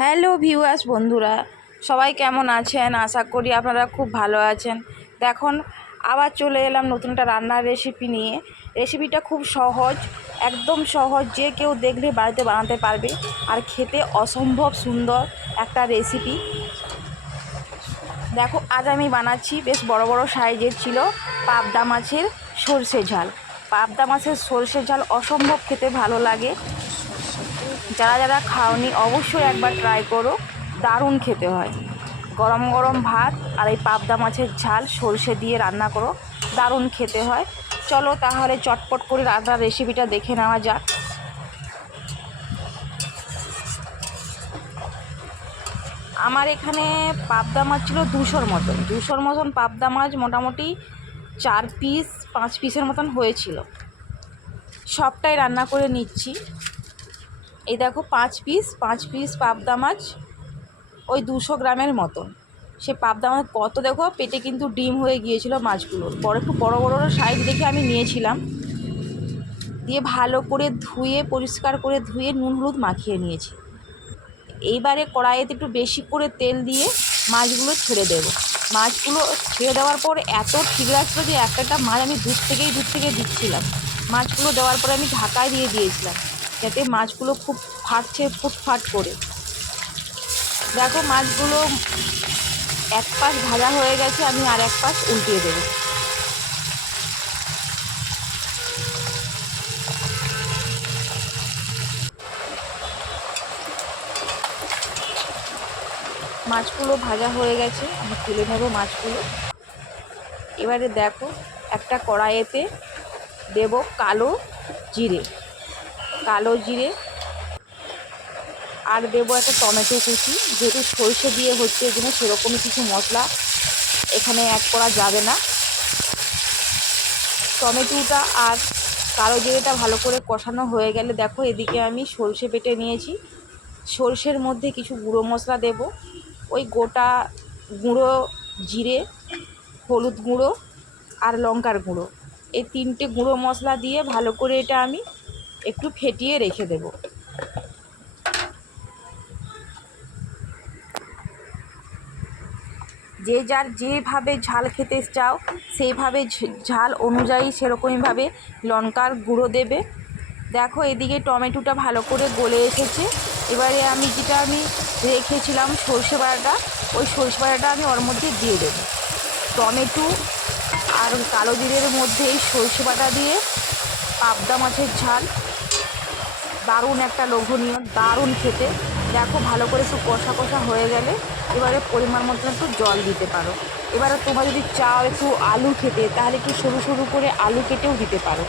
Hello viewers বন্ধুরা, সবাই কেমন আছেন? আশা করি আপনারা খুব ভালো আছেন। দেখুন, আবার চলে এলাম নতুন একটা রান্নার রেসিপি নিয়ে। রেসিপিটা খুব সহজ, একদম সহজ, যে কেউ দেখলে বাড়িতে বানাতে পারবে। আর খেতে অসম্ভব সুন্দর একটা রেসিপি দেখো, আজ আমি বানাচ্ছি বেশ বড় বড় সাইজের ছিল পাবদা মাছের সর্ষে ঝাল। পাবদা মাছের সর্ষে ঝাল অসম্ভব খেতে ভালো লাগে। যারা যারা খাওনি, অবশ্যই একবার ট্রাই করো। দারুণ খেতে হয়। গরম গরম ভাত আর এই পাবদা মাছের ঝাল সর্ষে দিয়ে রান্না করো। দারুণ খেতে হয়। চলো তাহলে চটপট করে রান্নার রেসিপিটা দেখে নেওয়া যাক। আমার এখানে পাবদা মাছ ছিল দুশোর মতন। দুশোর মতন পাবদা মাছ মোটামুটি চার পিস পাঁচ পিসের মতন হয়েছিল। সবটাই রান্না করে নিচ্ছি। এই দেখো পাঁচ পিস পাঁচ পিস পাবদা মাছ ওই দুশো গ্রামের মতন। সে পাবদা মাছ কত দেখো, পেটে কিন্তু ডিম হয়ে গিয়েছিল মাছগুলোর বড় একটু বড়ো বড়ো সাইজ দেখে আমি নিয়েছিলাম। দিয়ে ভালো করে ধুয়ে, পরিষ্কার করে ধুয়ে নুন হলুদ মাখিয়ে নিয়েছি। এইবারে কড়াইতে একটু বেশি করে তেল দিয়ে মাছগুলো ছেড়ে দেব। মাছগুলো ছেড়ে দেওয়ার পর এত ঠিক লাগছিল যে একটা একটা মাছ আমি দূর থেকেই, দূর থেকে দিচ্ছিলাম। মাছগুলো দেওয়ার পরে আমি ঢাকায় দিয়ে দিয়েছিলাম। যাতে মাছগুলো খুব ফাটছে, ফুটফাট করে। দেখো মাছগুলো এক পাশ ভাজা হয়ে গেছে, আমি আর এক পাশ উল্টিয়ে দেবো। মাছগুলো ভাজা হয়ে গেছে, আমি তুলে নেব মাছগুলো। এবারে দেখো একটা কড়াইয়েতে দেব কালো জিরে। কালো জিরে। আর দেবো একটা টমেটো কুচি, যেহেতু সরষে দিয়ে হচ্ছে এই জন্য সেরকমই কিছু মশলা এখানে অ্যাড করা যাবে না। টমেটোটা আর কালো জিরেটা ভালো করে কষানো হয়ে গেলে দেখো এদিকে আমি সর্ষে বেটে নিয়েছি। সর্ষের মধ্যে কিছু গুঁড়ো মশলা দেব। ওই গোটা গুঁড়ো জিরে, হলুদ গুঁড়ো আর লঙ্কার গুঁড়ো। এই তিনটে গুঁড়ো মশলা দিয়ে ভালো করে এটা আমি একটু ফেটিয়ে রেখে দেব। যে যার যেভাবে ঝাল খেতে চাও, সেইভাবে ঝাল অনুযায়ী সেরকমইভাবে লঙ্কার গুঁড়ো দেবে। দেখো এদিকে টমেটোটা ভালো করে গলে এসেছে। এবারে আমি যেটা আমি রেখেছিলাম সর্ষে বাটাটা, ওই সর্ষে বাটাটা আমি ওর মধ্যে দিয়ে দেবো। টমেটো আর কালো জিরের মধ্যে এই সর্ষে বাটা দিয়ে পাবদা মাছের ঝাল দারুণ একটা লোভনীয়, দারুণ খেতে। দেখো, ভালো করে একটু কষা কষা হয়ে গেলে এবারে পরিমাণ মতন একটু জল দিতে পারো। এবারে তোমরা যদি চাও একটু আলু খেতে, তাহলে একটু সরু সরু করে আলু কেটেও দিতে পারো।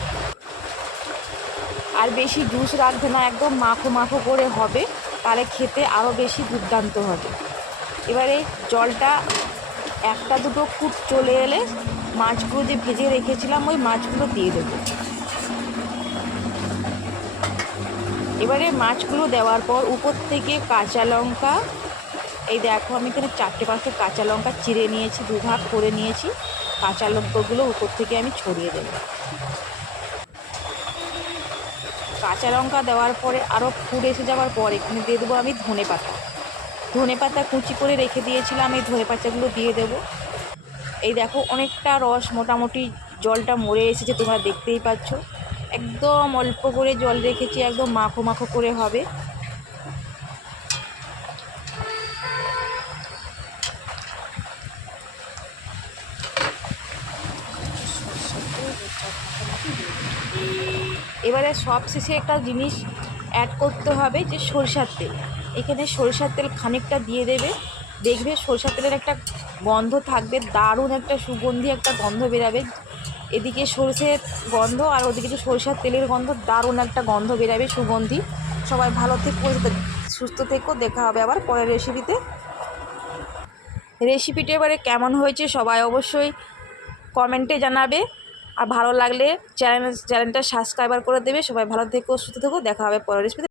আর বেশি জুস রাখবে না, একদম মাখো মাখো করে হবে, তাহলে খেতে আরও বেশি দুর্দান্ত হবে। এবারে জলটা একটা দুটো ফুট চলে এলে মাছগুলো যে ভেজে রেখেছিলাম, ওই মাছগুলো দিয়ে দেবো। এবারে মাছগুলো দেওয়ার পর উপর থেকে কাঁচা লঙ্কা, এই দেখো আমি এখানে চারটে পাঁচটা কাঁচা লঙ্কা চিড়ে নিয়েছি দুভাগ করে নিয়েছি। কাঁচা লঙ্কাগুলো উপর থেকে আমি ছড়িয়ে দেবো। কাঁচা লঙ্কা দেওয়ার পরে আরও ফুড এসে যাওয়ার পর এখানে দিয়ে দেবো আমি ধনে পাতা। ধনে পাতা কুচি করে রেখে দিয়েছিলাম, এই ধনে পাতাগুলো দিয়ে দেবো। এই দেখো অনেকটা রস মোটামুটি জলটা মরে এসেছে, তোমরা দেখতেই পাচ্ছ। একদম অল্প করে জল রেখেছি, একদম মাখো মাখো করে হবে। এবারে সব শেষে একটা জিনিস অ্যাড করতে হবে, যে সরষার তেল। এখানে সরষার তেল খানিকটা দিয়ে দেবে। দেখবে সরষার তেলের একটা গন্ধ থাকবে, দারুণ একটা সুগন্ধি একটা গন্ধ বেরাবে। এদিকে সরষের গন্ধ আর ওদিকে যে সরষার তেলের গন্ধ, দারুণ একটা গন্ধ বেরাবে, সুগন্ধি। সবাই ভালো থেকো সুস্থ থেকো, দেখা হবে আবার পরের রেসিপিতে রেসিপিটা এবারে কেমন হয়েছে সবাই অবশ্যই কমেন্টে জানাবে। আর ভালো লাগলে চ্যানেল, চ্যানেলটা সাবস্ক্রাইবার করে দেবে। সবাই ভালো থেকো, সুস্থ থেকো, দেখা হবে পরের রেসিপিতে